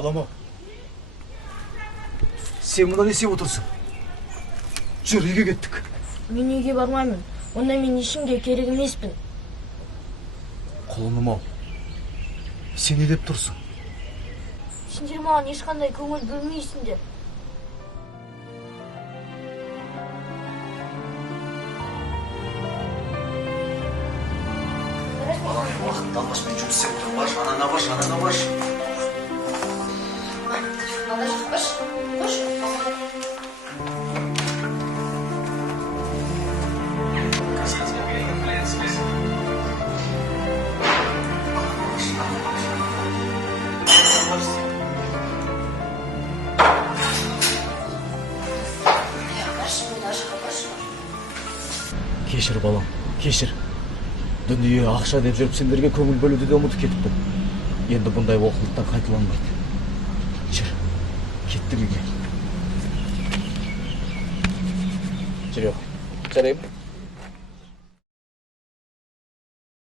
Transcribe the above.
Балама, сен мына не істеп отырсың? Жүр, үйге кеттік. Мен үйге бармаймын. Онда мен ешкімге керек емеспін. Құлыным ау, сен не деп тұрсың? Сендер маған ешқандай көңіл бөлмейсіңдер. Уақытты алғашпен жұмыс істеп тұр. Баш, анаңа баш, анаңа баш. Баш, баш. Кешір, балам, кешір. Дүние ақша деп жүріп сендерге көңіл бөлуді де ұмытып кетіппін. Енді бұндай олқылықтан қайталанбайды. Жүр, кеттік үйге. Жүре ғой. Жарайым.